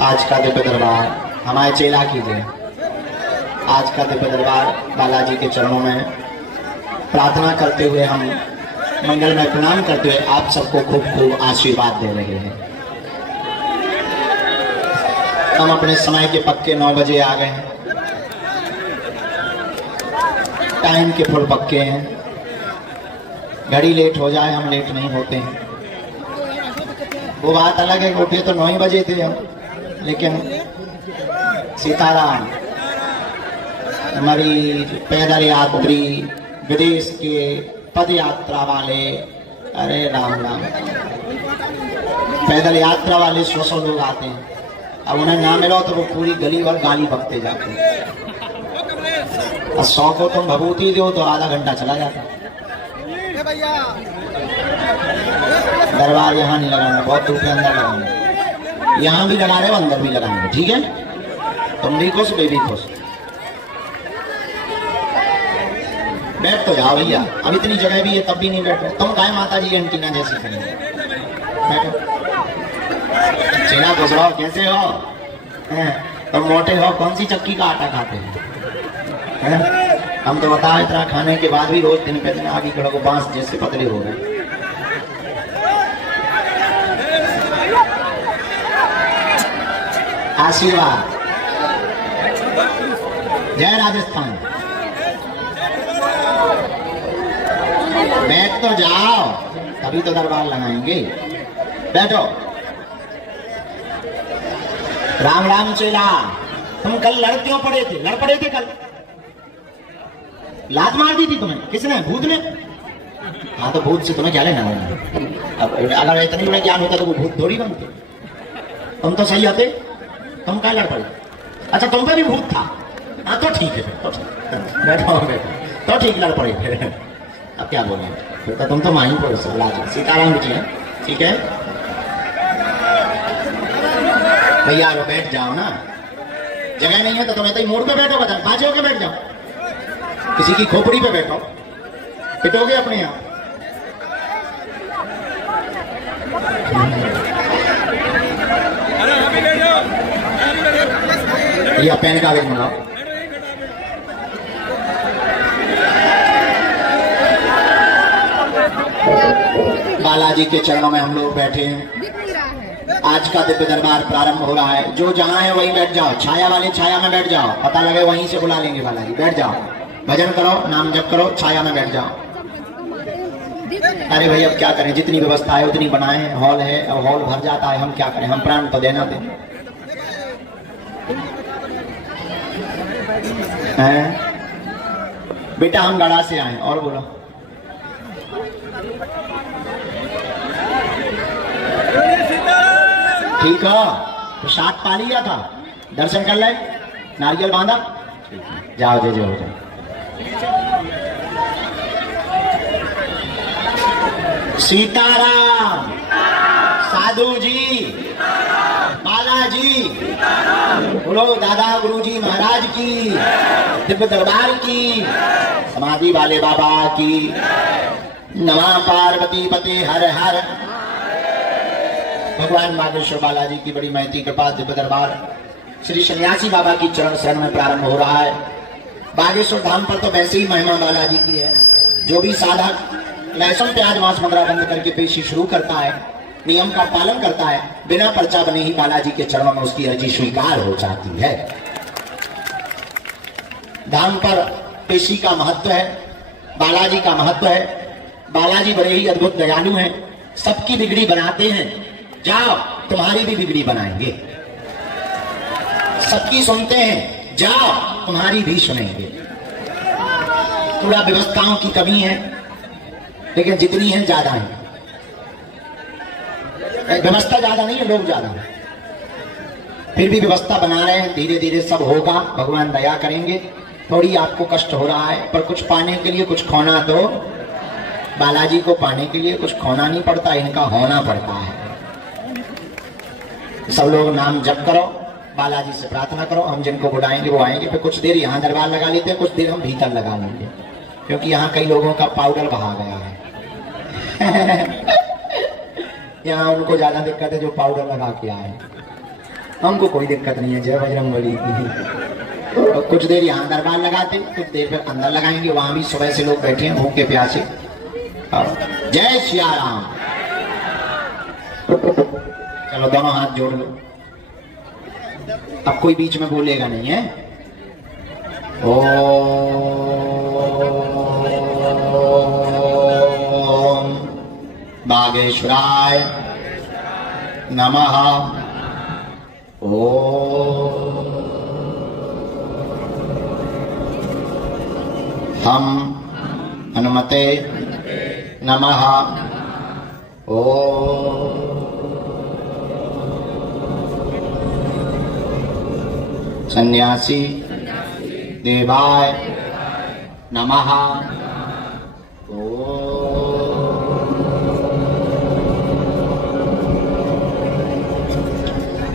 आज का दिव्य दरबार हमारे चेला कीजिए। आज का दिव्य दरबार बालाजी के चरणों में प्रार्थना करते हुए, हम मंगल में प्रणाम करते हुए आप सबको खूब खूब आशीर्वाद दे रहे हैं। हम अपने समय के पक्के 9 बजे आ गए हैं, टाइम के फुल पक्के हैं। घड़ी लेट हो जाए हम लेट नहीं होते हैं। वो बात अलग है, उठे तो 9 ही बजे थे हम, लेकिन सीताराम हमारी पैदल यात्री, विदेश के पद यात्रा वाले, अरे राम राम, पैदल यात्रा वाले 100 लोग आते हैं। अब उन्हें ना मिलो तो वो पूरी गली भर गाली बकते जाते हैं। और 100 को तुम भभूति दो तो आधा घंटा चला जाता। दरबार यहाँ नहीं लगाना, बहुत दूर के अंदर लगाएंगे। यहाँ भी लगा रहे हो, अंदर भी लगाएंगे, ठीक है? तुम भी खुश, बेबी खुश। बैठ तो जाओ भैया, अब इतनी जगह भी है तब भी नहीं बैठ रहे। तुम गाय माता जी एंटीना जैसी खड़ी, बैठो। चेला गुजराओ, कैसे हो? तुम मोटे हो, कौन सी चक्की का आटा खाते हैं? हम तो बताओ, इतना खाने के बाद भी रोज दिन पे दिन आगे खड़ो को बांस जैसे पतले हो गए। आशीर्वाद, जय राजस्थान। बैठ तो जाओ, तभी तो दरबार लगाएंगे। बैठो। राम राम चेला, तुम कल लड़ क्यों पड़े थे? लड़ पड़े थे कल? लात मार दी थी तुम्हें? किसने? भूत ने? हाँ, तो भूत से तुम्हें क्या लेना? अब अगर इतनी बड़े ज्ञान होता तो वो भूत थोड़ी बनते। तुम तो सही आते, तुम क्या लड़ पड़े? अच्छा, तुम पे भी भूत था? हाँ तो ठीक है, तो बैठो बैठो, तो ठीक, लड़ पड़े फिर। अब क्या बोले, फिर तो तुम तो माही को सीताराम जी हैं, ठीक है भैया। बैठ जाओ ना, जगह नहीं है तो तुम्हें तो मोड़ पे बैठो, बता बाजे होके बैठ जाओ, किसी की खोपड़ी पे बैठो, पिटोगे अपने यहाँ। या पेन कागज मंगाओ। बालाजी के चरणों में हम लोग बैठे हैं। आज का दिव्य दरबार प्रारंभ हो रहा है। जो जहां है वहीं बैठ जाओ, छाया वाले छाया में बैठ जाओ, पता लगे वहीं से बुला लेंगे बालाजी। बैठ जाओ, भजन करो, नाम जप करो, छाया में बैठ जाओ। अरे भाई अब क्या करें, जितनी व्यवस्था है उतनी बनाए। हॉल है, अब हॉल भर जाता है, हम क्या करें, हम प्राण तो देना दें। बेटा हम गढ़ा से आए, और बोलो। ठीक है, प्रसाद पा लिया था, दर्शन कर ले, नारियल बांधा, जाओ जय जय हो जाओ। सीताराम, साधु जी, बालाजी, बोलो दादा गुरुजी महाराज की, दिव्य दरबार की, समाधि वाले बाबा की, नमः पार्वती पते हर हर। भगवान बागेश्वर बालाजी की बड़ी महती कृपा, दिव्य दरबार श्री सन्यासी बाबा की चरण शरण में प्रारंभ हो रहा है। बागेश्वर धाम पर तो वैसे ही महिमा बालाजी की है। जो भी साधक लहसुन प्याज मांस मदिरा बंद करके पेशी शुरू करता है, नियम का पालन करता है, बिना पर्चा बने ही बालाजी के चरणों में उसकी अर्जी स्वीकार हो जाती है। धाम पर पेशी का महत्व है, बालाजी का महत्व है। बालाजी बड़े ही अद्भुत दयालु हैं, सबकी बिगड़ी बनाते हैं। जाओ, तुम्हारी भी बिगड़ी बनाएंगे। सबकी सुनते हैं, जाओ तुम्हारी भी सुनेंगे। थोड़ा व्यवस्थाओं की कमी है, लेकिन जितनी है ज्यादा है। व्यवस्था ज्यादा नहीं है, लोग ज्यादा है। फिर भी व्यवस्था बना रहे हैं, धीरे धीरे सब होगा, भगवान दया करेंगे। थोड़ी आपको कष्ट हो रहा है, पर कुछ पाने के लिए कुछ खोना, तो बालाजी को पाने के लिए कुछ खोना नहीं पड़ता, इनका होना पड़ता है। सब लोग नाम जप करो, बालाजी से प्रार्थना करो। हम जिनको बुलाएंगे वो आएंगे। फिर कुछ देर यहाँ दरबार लगा लेते हैं, कुछ देर हम भीतर लगा लेंगे, क्योंकि यहाँ कई लोगों का पाउडर बहा गया है। यहाँ उनको ज्यादा दिक्कत है जो पाउडर लगा के आए। हमको कोई दिक्कत नहीं है, जय बजरंगबली की। कुछ देर यहाँ दरबार लगाते, कुछ देर फिर अंदर लगाएंगे, वहां भी सुबह से लोग बैठे हैं भूखे प्यासे। जय सिया राम। चलो दोनों हाथ जोड़ लो। अब कोई बीच में बोलेगा नहीं है। ओम बागेश्वराय नमः। ओम हम हनुमते नमः। ओम सन्यासी देवाय नमः।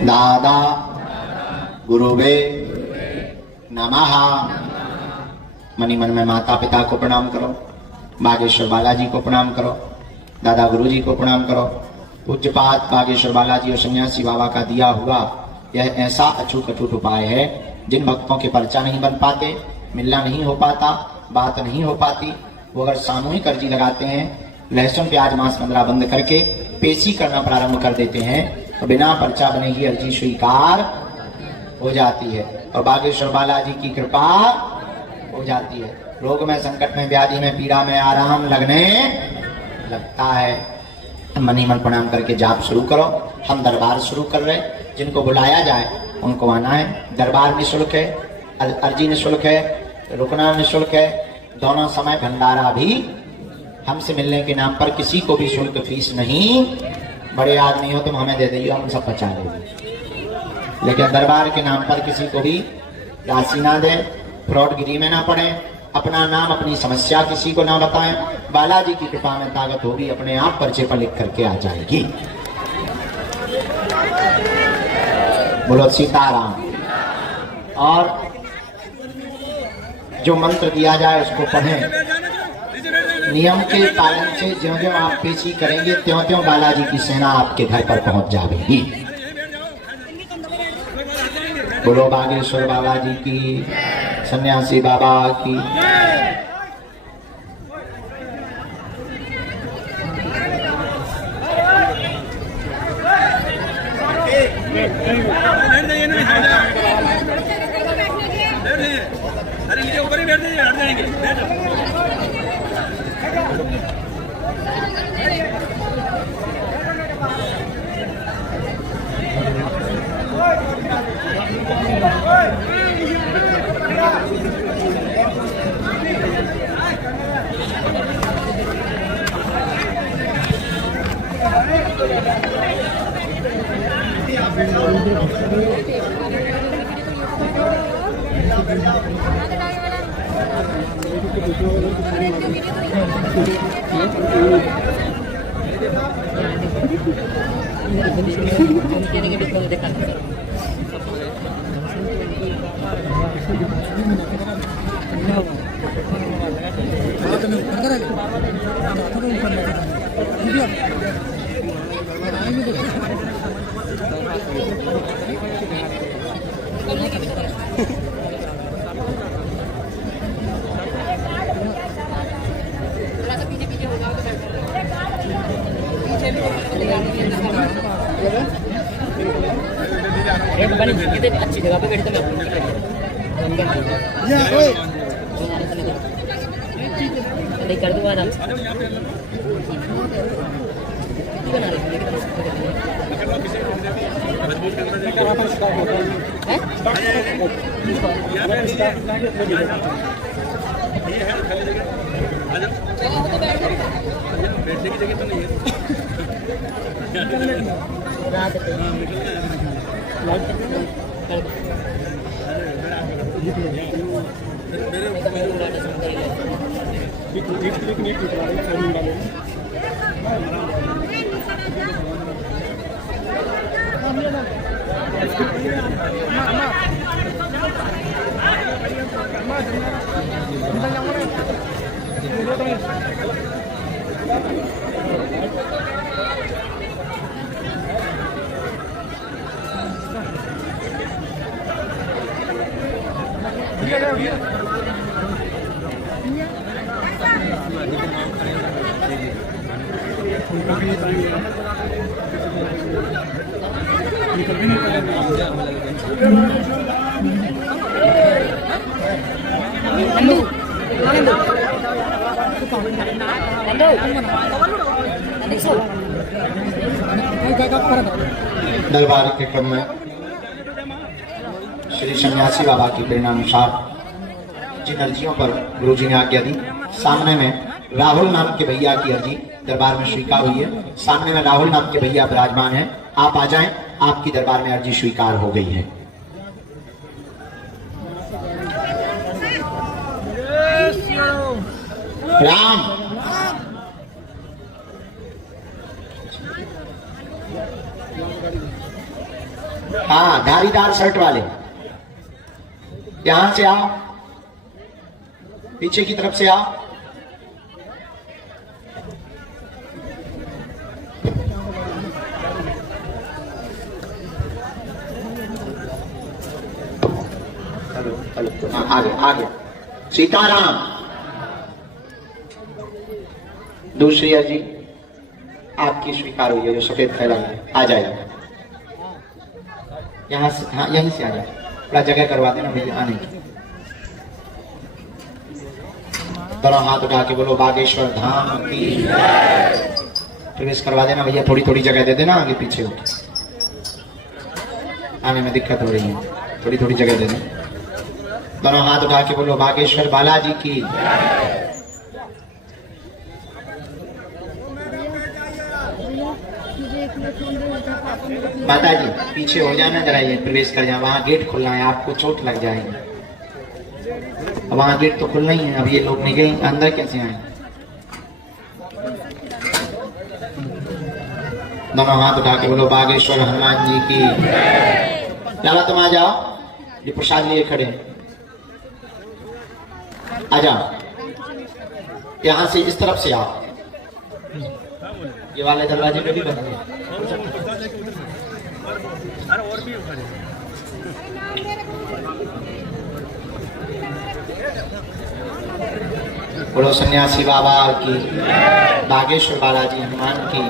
दादा गुरुवे नमः। मनी मन में माता पिता को प्रणाम करो, बागेश्वर बालाजी को प्रणाम करो, दादा गुरु जी को प्रणाम करो। पूज्यपाद बागेश्वर बालाजी और सन्यासी बाबा का दिया हुआ यह ऐसा अछूत अटूट उपाय है, जिन भक्तों के पर्चा नहीं बन पाते, मिलना नहीं हो पाता, बात नहीं हो पाती, वो अगर सामूहिक अर्जी लगाते हैं, लहसुन प्याज मांस मंद्रा बंद करके पेशी करना प्रारंभ कर देते हैं, तो बिना पर्चा बने ही अर्जी स्वीकार हो जाती है और बागेश्वर बालाजी की कृपा हो जाती है। रोग में, संकट में, व्याधि में, पीड़ा में आराम लगने लगता है। मनी मन प्रणाम करके जाप शुरू करो। हम दरबार शुरू कर रहे, जिनको बुलाया जाए उनको आना है। दरबार निःशुल्क है, अर्जी निःशुल्क है, रुकना निःशुल्क है। दोनों समय भंडारा भी हमसे मिलने के नाम पर किसी को भी शुल्क फीस नहीं। बड़े आदमी हो तुम हमें दे दीजिए, हम सब बचा लेंगे, लेकिन दरबार के नाम पर किसी को भी राशि ना दें, फ्रॉडगिरी में ना पड़े, अपना नाम अपनी समस्या किसी को ना बताएं। बालाजी की कृपा में ताकत होगी, अपने आप पर्चे पर लिख करके आ जाएगी। बोलो सीताराम। और जो मंत्र दिया जाए उसको पढ़ें। नियम के पालन से ज्यों ज्यों आप पेशी करेंगे, त्यों त्यों बालाजी की सेना आपके घर पर पहुंच जाएगी। बोलो बागेश्वर बालाजी की, सन्यासी बाबा की। अरे नीचे ऊपर ही बैठ जाइए, हट जाएंगे। अच्छी जगह पे बैठते मैं कर दूंगा आराम से। बैठने की जगह तो नहीं है। दरबार के क्रम में श्री सन्यासी बाबा की प्रेरणानुसार जिन अर्जियों पर गुरु जी ने आज्ञा दी, सामने में राहुल नाम के भैया की अर्जी दरबार में स्वीकार हुई है। सामने में राहुल नाम के भैया विराजमान है, आप आ जाएं, आपकी दरबार में अर्जी स्वीकार हो गई है। राम हाँ, धारीदार शर्ट वाले यहां से आओ, पीछे की तरफ से आओ। हाँ, आगे आगे। सीताराम। दूसरी अर्जी आपकी स्वीकार हुई है, जो सफेद थैला है, आ जाएगा यहाँ से। हाँ, यहीं से आ जाए, थोड़ा जगह करवा देना भैया आने की। दोनों हाथ उठा के बोलो बागेश्वर धाम की। प्रवेश करवा देना भैया, थोड़ी थोड़ी जगह दे देना, आगे पीछे होके आने में दिक्कत हो रही है, थोड़ी थोड़ी जगह दे देना। दोनों हाथ उठा के बोलो बागेश्वर बालाजी की। माता जी पीछे हो जाना जरा, ये प्रवेश कर जाए, वहां गेट खुलना है, आपको चोट लग जाएगी। वहां गेट तो खुलना ही है, अब ये लोग निकल अंदर कैसे आए। दोनों हाथ उठा के बोलो बागेश्वर हनुमान जी की। लाला तुम आ जाओ, ये प्रसाद लिए खड़े आ जाओ, यहां से इस तरफ से आओ, ये वाले दरवाजे पे भी बंद है। बोलो सन्यासी बाबा की, बागेश्वर बालाजी हनुमान की,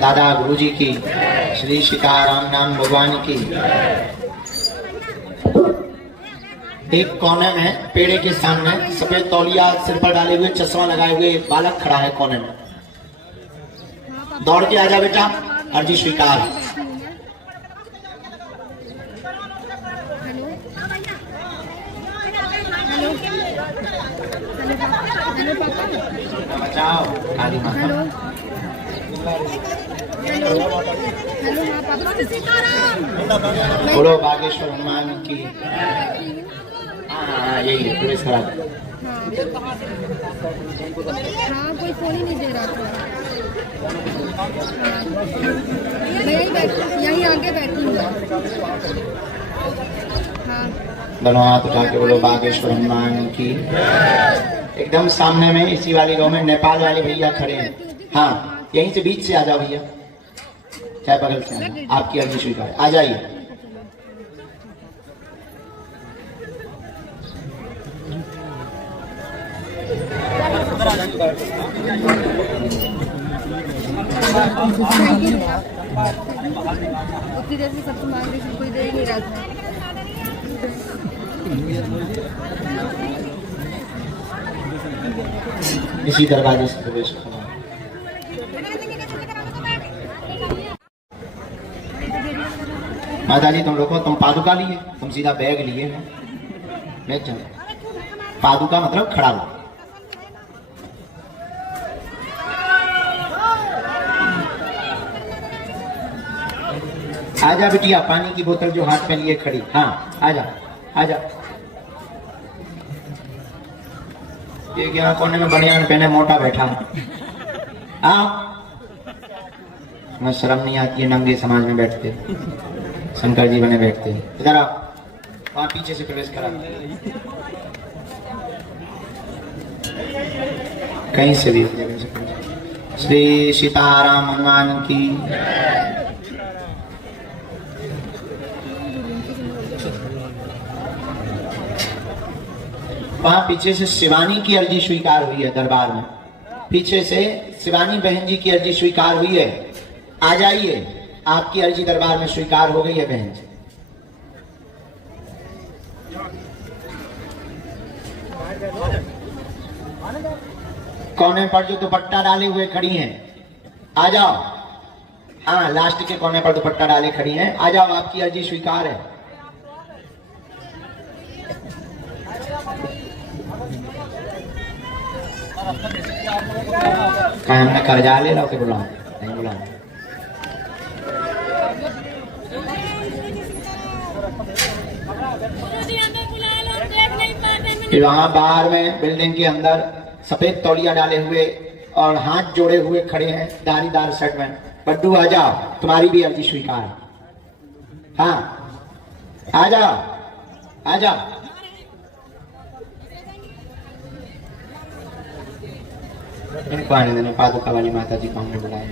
दादा गुरुजी की, श्री सीताराम नाम भगवान की। एक कोने में पेड़े के सामने सफेद तौलिया सिर पर डाले हुए, चश्मा लगाए हुए एक बालक खड़ा है कोने में। दौड़ के आ जा बेटा, अर्जी स्वीकार। बचाओ काली माता। बोलो बागेश्वर हनुमान की। हाँ यही है, पुलिस खराब। हाँ कोई फोन ही नहीं दे रहा था। मैं यहीं आगे बैठूंगा। हाँ दोनों हाथ उठा के बोलो बागेश्वर हनुमान की। एकदम सामने में इसी वाली गांव में नेपाल वाले भैया खड़े हैं। हाँ यहीं से बीच से आ जाओ भैया, चाहे बगल से आना, आपकी अर्जी स्वीकार। आ जाइए। उतनी देर से सबसे मांग रही थी, कोई दे ही नहीं रहा था। इसी दरवाजे से प्रवेश करना। माता जी तुम रोको, तुम पादुका लिए, तुम सीधा बैग लिए हैं। बैग चलो, पादुका मतलब खड़ा लो। आजा बिटिया, पानी की बोतल जो हाथ में लिए खड़ी। हाँ आजा आजा। ये क्या कोने में बनियान पहने मोटा बैठा है। हाँ मैं शर्म नहीं आती है, नंगे समाज में बैठते, शंकर जी बने बैठते। इधर आओ, वहां पीछे से प्रवेश करा, कहीं से भी। श्री सीताराम हनुमान की। वहां पीछे से शिवानी की अर्जी स्वीकार हुई है दरबार में, पीछे से शिवानी बहन जी की अर्जी स्वीकार हुई है। आ जाइए, आपकी अर्जी दरबार में स्वीकार हो गई है बहन जी। कोने पर जो दुपट्टा डाले हुए खड़ी हैं, आ जाओ। हाँ, लास्ट के कोने पर दुपट्टा डाले खड़ी हैं, आ जाओ, आपकी अर्जी स्वीकार है। कहीं हमने कर्जा ले लो के बुलाओ, नहीं बुलाओ। वहां बाहर में बिल्डिंग के अंदर सफेद तौलिया डाले हुए और हाथ जोड़े हुए खड़े हैं धारीदार शर्ट में। बड्डू आ जाओ, तुम्हारी भी अर्जी स्वीकार। हाँ, आ जाओ, आ जाओ। इनको आने देना, पादुका वाली माता जी को हमने बुलाया।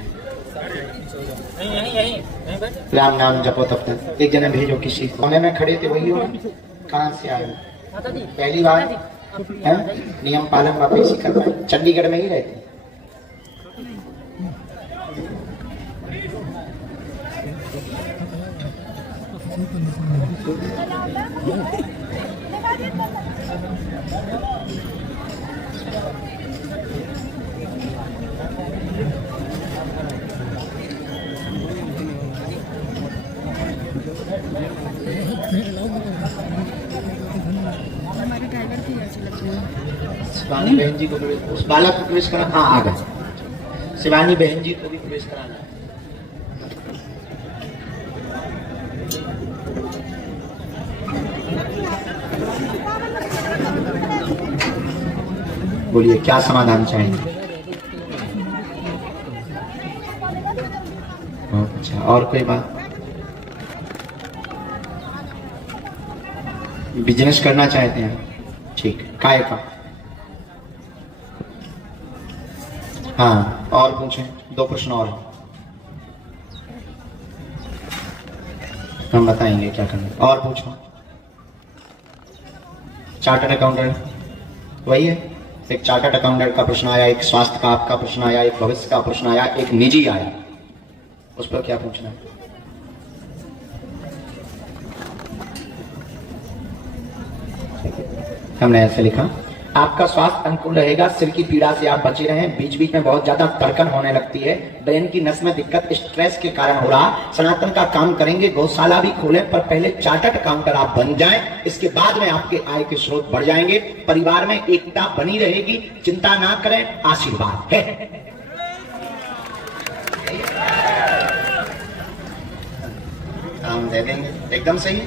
राम नाम जपो तब तक। एक जने भेजो किसी को। कोने में खड़े थे वही हो, कहाँ से आए? पहली बार है? नियम पालन वापस ही कर पाए? चंडीगढ़ में ही रहते? हमारे ड्राइवर की अच्छी लगती है। शिवानी बहन जी को उस बालक को प्रवेश करा। हाँ, आ गए। शिवानी बहन जी को भी प्रवेश कराना है। बोलिए, क्या समाधान चाहेंगे? अच्छा, और कोई बात? बिजनेस करना चाहते हैं? ठीक, काय का? हाँ, और पूछें, 2 प्रश्न और हम बताएंगे क्या करना। और पूछो। चार्टर्ड अकाउंटेंट वही है। एक चार्टर्ड अकाउंटेंट का प्रश्न आया, एक स्वास्थ्य का आपका प्रश्न आया, एक भविष्य का प्रश्न आया, एक निजी आया। उस पर क्या पूछना है? हमने ऐसे लिखा, आपका स्वास्थ्य अनुकूल रहेगा, सिर की पीड़ा से आप बचे रहें, बीच बीच में बहुत ज्यादा तड़कन होने लगती है, ब्रेन की नस में दिक्कत स्ट्रेस के कारण हो रहा। सनातन का काम करेंगे, गौशाला भी खोलें, पर पहले चार्टर्ड अकाउंटेंट आप बन जाएं, इसके बाद में आपके आय के स्रोत बढ़ जाएंगे, परिवार में एकता बनी रहेगी, चिंता ना करें, आशीर्वाद है। हम दे देंगे, एकदम सही।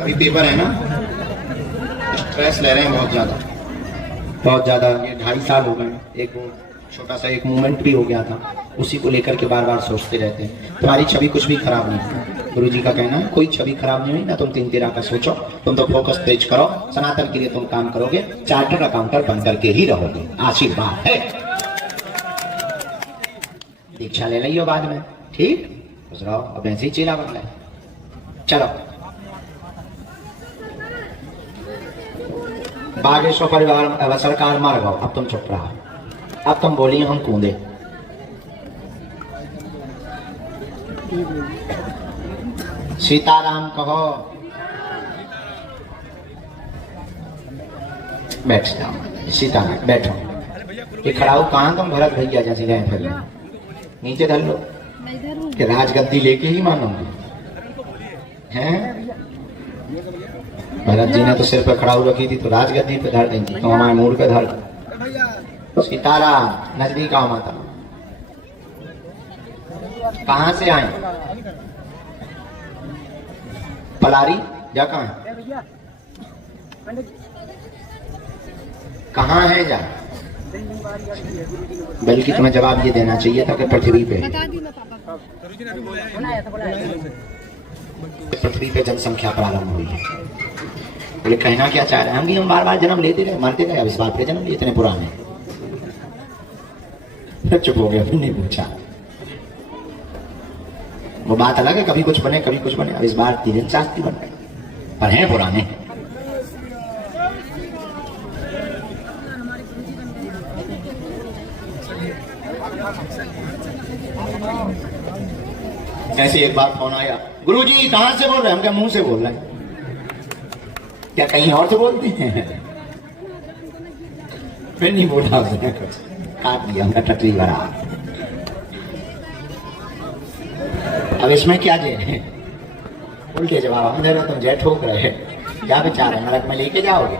अभी पेपर है ना, स्ट्रेस ले रहे हैं बहुत ज्यादा, बहुत ज्यादा। ये 2.5 साल हो गए। एक छोटा सा एक मूवमेंट भी हो गया था, उसी को लेकर के बार बार सोचते रहते हैं। तुम्हारी छवि कुछ भी खराब नहीं है, गुरु जी का कहना है, कोई छवि खराब नहीं हुई ना। तुम 3 का सोचो, तुम तो फोकस तेज करो, सनातन के लिए तुम काम करोगे, चार्टर्ड अकाउंटेंट बन करके ही रहोगे, आशीर्वाद है। दीक्षा ले लियो बाद में, ठीक? गुजराओ, अब ऐसे ही चेला बन गए। चलो, बागेश्वर परिवार सरकार मार गो। अब तुम चुप रहा, अब तुम बोलिए, हम कूदे। सीताराम कहो। बैठ जाओ, सीताराम बैठो। ये खड़ाऊ कहाँ तुम भरत भैया जैसे गए फिर? नीचे धर लो कि राजगद्दी लेके ही मानोगे हैं? भरत जी ने तो सिर पे खड़ाऊ रखी थी, तो राजगद्दी पे धर देंगी, तो हमारे मूड पे धर। सीताराम, नजदीक आओ माता। कहाँ से आए? पलारी जा, कहाँ है? कहाँ है जा? बल्कि तुम्हें जवाब ये देना चाहिए था कि पृथ्वी पे, पृथ्वी पे जनसंख्या प्रारंभ हुई है। बोले कहना क्या चाह रहे हैं? हम बार बार जन्म लेते रहे, मरते रहे, अब इस बार फिर जन्म लिए, इतने पुराने। फिर चुप हो गया, फिर नहीं पूछा। वो बात अलग है, कभी कुछ बने कभी कुछ बने, अब इस बार तीन शास्त्री बन गए, पर हैं पुराने। ऐसे एक बार फोन आया, गुरुजी कहां से बोल रहे हैं? हम क्या मुंह से बोल रहे हैं? क्या कहीं और से बोलते हैं? फिर नहीं बोला उसने कुछ, काट दिया हमने टटरी भरा। अब इसमें क्या जे उल्टे जवाब हम दे रहे, तुम जय ठोक रहे। क्या विचार है, नरक में लेके जाओगे?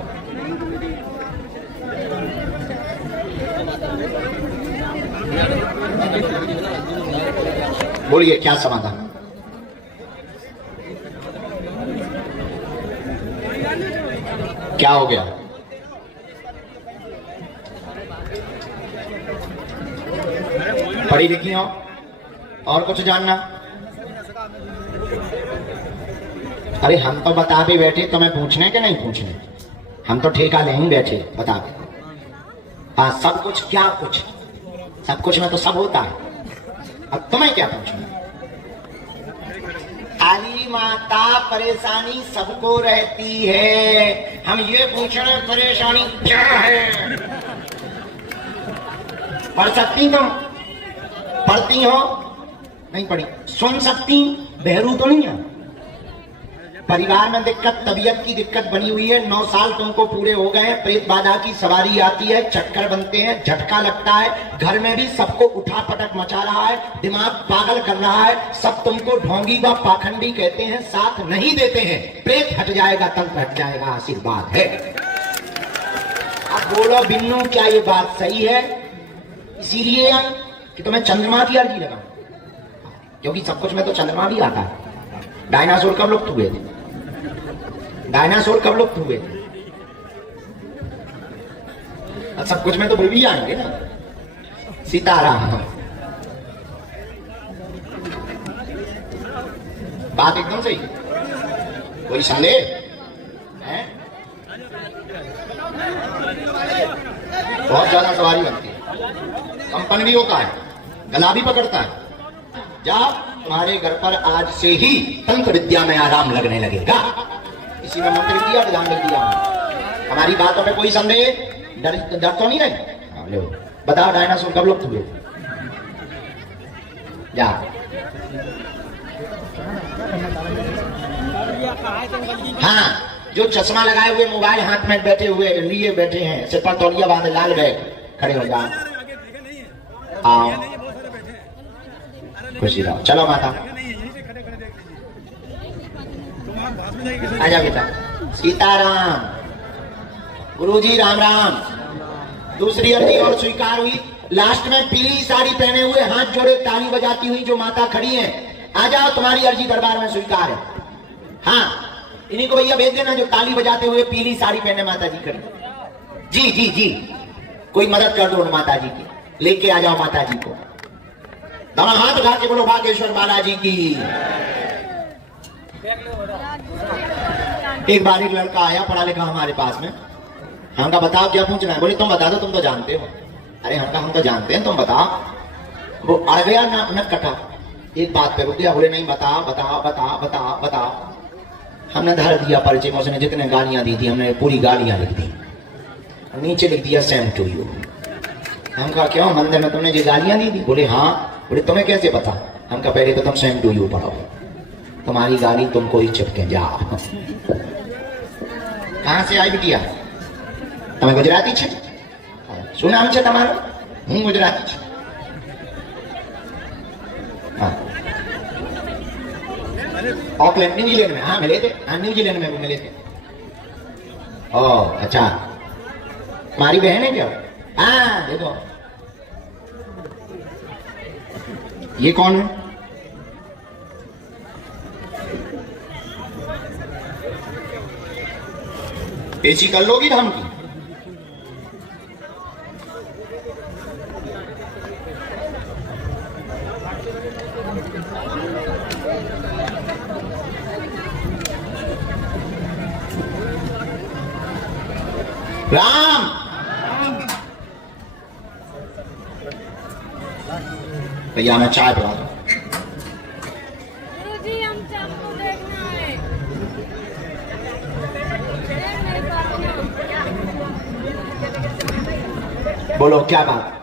बोलिए क्या समाधान? क्या हो गया? पढ़ी लिखी हो और कुछ जानना? अरे हम तो बता भी बैठे, तुम्हें पूछने के नहीं पूछने? हम तो ठेका ले ही बैठे बता के। हाँ सब कुछ, क्या कुछ? सब कुछ में तो सब होता है, अब तुम्हें क्या पूछना? काली माता परेशानी सबको रहती है, हम ये पूछ रहे हैं परेशानी क्या है? पढ़ सकती तुम? पढ़ती हो? नहीं पढ़ी। सुन सकती? बहरू तो नहीं है। परिवार में दिक्कत, तबीयत की दिक्कत बनी हुई है, 9 साल तुमको पूरे हो गए, प्रेत बाधा की सवारी आती है, चक्कर बनते हैं, झटका लगता है, घर में भी सबको उठा पटक मचा रहा है, दिमाग पागल कर रहा है, सब तुमको ढोंगी व पाखंडी कहते हैं, साथ नहीं देते हैं। प्रेत हट जाएगा, तंत्र हट जाएगा, आशीर्वाद है। अब बोलो बिन्नू, क्या ये बात सही है? इसीलिए आई कि तुम्हें चंद्रमा की अर्जी लगाऊं, क्योंकि सब कुछ में तो चंद्रमा भी आता है। डायनासोर कब लुप्त हुए थे? डायनासोर कब लुप्त हुए थे? सब कुछ में तो भी आएंगे ना। सीताराम, बात एकदम सही। कोई संदेह है? बहुत ज्यादा सवारी बनती है, कंपन भी होता है, गला भी पकड़ता है। जा, तुम्हारे घर पर आज से ही तंत्र विद्या में आराम लगने लगेगा। इसी में मंत्र विद्या विधान विद्या। हमारी बातों में कोई संदेह, डर तो नहीं रहे? लो बताओ, डायनासोर कब लुप्त हुए? जा, हाँ, जो चश्मा लगाए हुए, मोबाइल हाथ में बैठे हुए लिए बैठे हैं, सिर पर तौलिया बांधे, लाल बैग, खड़े हो जाओ, आओ, खुशी रहो। चलो माता, आजा बेटा। सीताराम। गुरुजी राम राम। दूसरी अर्जी और स्वीकार हुई। लास्ट में पीली साड़ी पहने हुए, हाथ जोड़े, ताली बजाती हुई जो माता खड़ी है, आ जाओ, तुम्हारी अर्जी दरबार में स्वीकार है। हाँ, इन्हीं को भैया भेज देना जो ताली बजाते हुए पीली साड़ी पहने माता जी खड़ी। जी जी जी, कोई मदद कर दो माता जी की, लेके आ जाओ माता जी को। दोनों हाथ उठा के बोलो बागेश्वर बालाजी की। एक बार एक लड़का आया, पढ़ा लिखा, हमारे पास में। हमका बताओ क्या पूछना है? बोले तुम बता दो, तुम तो जानते हो। अरे हम तो जानते हैं, तुम बताओ। वो अड़ गया ना, न कटा, एक बात पे रुक गया। बोले नहीं, बताओ बताओ बताओ बताओ बताओ। हमने धर दिया पर्चे में, उसने जितने गालियां दी थी हमने पूरी गालियां लिख दी, नीचे लिख दिया सेम टू यू। हम कहा क्यों, मंदिर में तुमने ये गालियां दी थी? बोले हाँ। बोले तुम्हें कैसे पता? हम कहा पहले तो तुम सेम टू यू पढ़ो, तुम्हारी गाली तुमको ही चिपके। जाओ। कहां से आई बिटिया? તમે ગુજરાતી છે? શું નામ છે તમારું? હું ગુજરાતી છું। हाँ, ऑकलैंड न्यूजीलैंड में। हाँ मिले थे, हाँ न्यूजीलैंड में मिले थे। ओह अच्छा, तुम्हारी बहन है क्या? हाँ देखो, ये कौन है? पेची कर लोगी धाम की? राम। भैया मैं चाय पिला दूं। गुरुजी हमसे आपको देखना है। मेरे पास ना। बोलो क्या बात।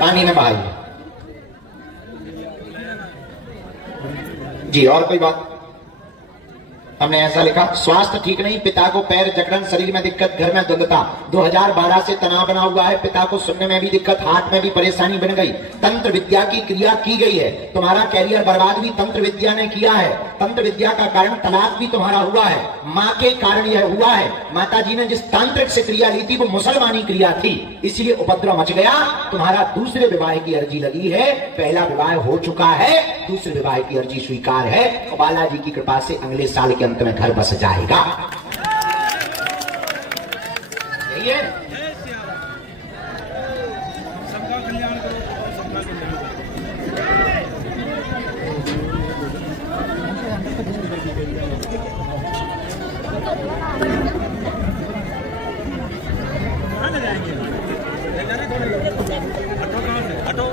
पानी में बहाइए। जी और कोई बात। हमने ऐसा लिखा, स्वास्थ्य ठीक नहीं, पिता को पैर जकड़न, शरीर में दिक्कत, घर में द्वंद्वता, 2012 से तनाव बना हुआ है, पिता को सुनने में भी दिक्कत, हाथ में भी परेशानी बन गई, तंत्र विद्या की क्रिया की गई है, तुम्हारा कैरियर बर्बाद भी तंत्र विद्या ने किया है, तंत्र विद्या का कारण तलाक भी तुम्हारा हुआ है, माँ के कारण यह हुआ है, माता जी ने जिस तांत्रिक से क्रिया ली थी वो मुसलमानी क्रिया थी, इसलिए उपद्रव मच गया, तुम्हारा दूसरे विवाह की अर्जी लगी है, पहला विवाह हो चुका है, दूसरे विवाह की अर्जी स्वीकार है, और बालाजी की कृपा से अगले साल के अंत में घर बस जाएगा। यही है। सबका कल्याण करो, सबका कल्याण करो। कहाँ लगाएंगे? हटो।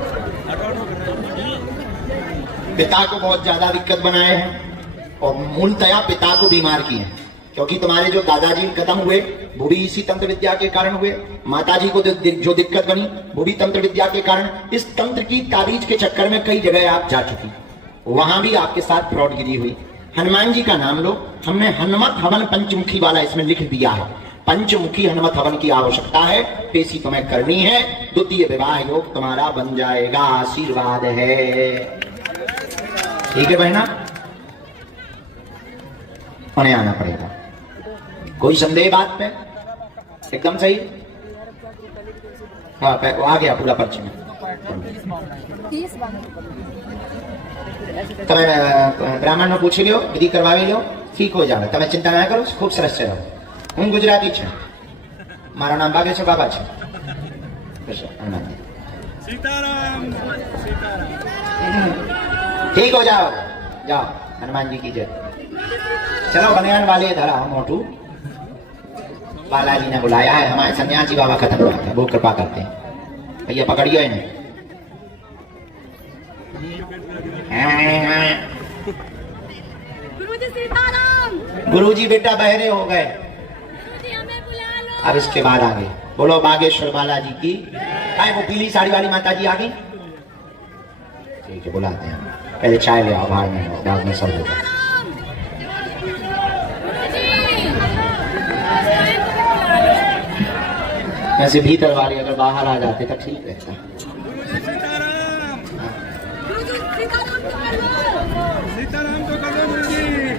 पिता को बहुत ज्यादा दिक्कत बनाए हैं और मूलतया पिता को बीमार किए हैं, क्योंकि तुम्हारे जो दादाजी खत्म हुए वो भी इसी तंत्र विद्या के कारण हुए, माताजी को जो दिक्कत बनी वो भी तंत्र विद्या के कारण। इस तंत्र की ताबीज के चक्कर में कई जगह आप जा चुकी, वहां भी आपके साथ फ्रॉड गिरी हुई। हनुमान जी का नाम लो, हमने हनुमत हवन पंचमुखी वाला इसमें लिख दिया है, पंचमुखी हनुमत हवन की आवश्यकता है, पेशी तुम्हें करनी है, द्वितीय विवाह योग तुम्हारा बन जाएगा, आशीर्वाद है। ठीक है बहना, उन्हें आना पड़ेगा। कोई संदेह बात पे? एकदम सही। हाँ आ गया पूरा पर्ची में। તમે બ્રાહ્મણ નો પૂછી લ્યો, વિધિ કરવાવી લ્યો, ઠીક हो जावे, તમે चिंता ना करो, खूब सरस से रहो। હું ગુજરાતી છું, મારું નામ ભાગેશ્વર બાબા છે। सीताराम सीताराम। ठीक हो जाओ, जाओ हनुमान जी की जय। चलो बनियान वाले धरा मोटू, बालाजी ने बुलाया है, हमारे सन्यासी बाबा खत्म हुआ था, वो कृपा करते हैं। भैया पकड़िए इन्हें। गुरुजी सीताराम। गुरुजी बेटा बहरे हो गए, गुरुजी हमें बुला लो। अब इसके बाद आगे बोलो बागेश्वर बालाजी की। आए वो पीली साड़ी वाली माता जी आ गई, ठीक है बुलाते हैं। पहले चाय ले आओ, बाहर में बाद में सब हो जाए। वैसे भीतर वाली अगर बाहर आ जाते तो ठीक रहता।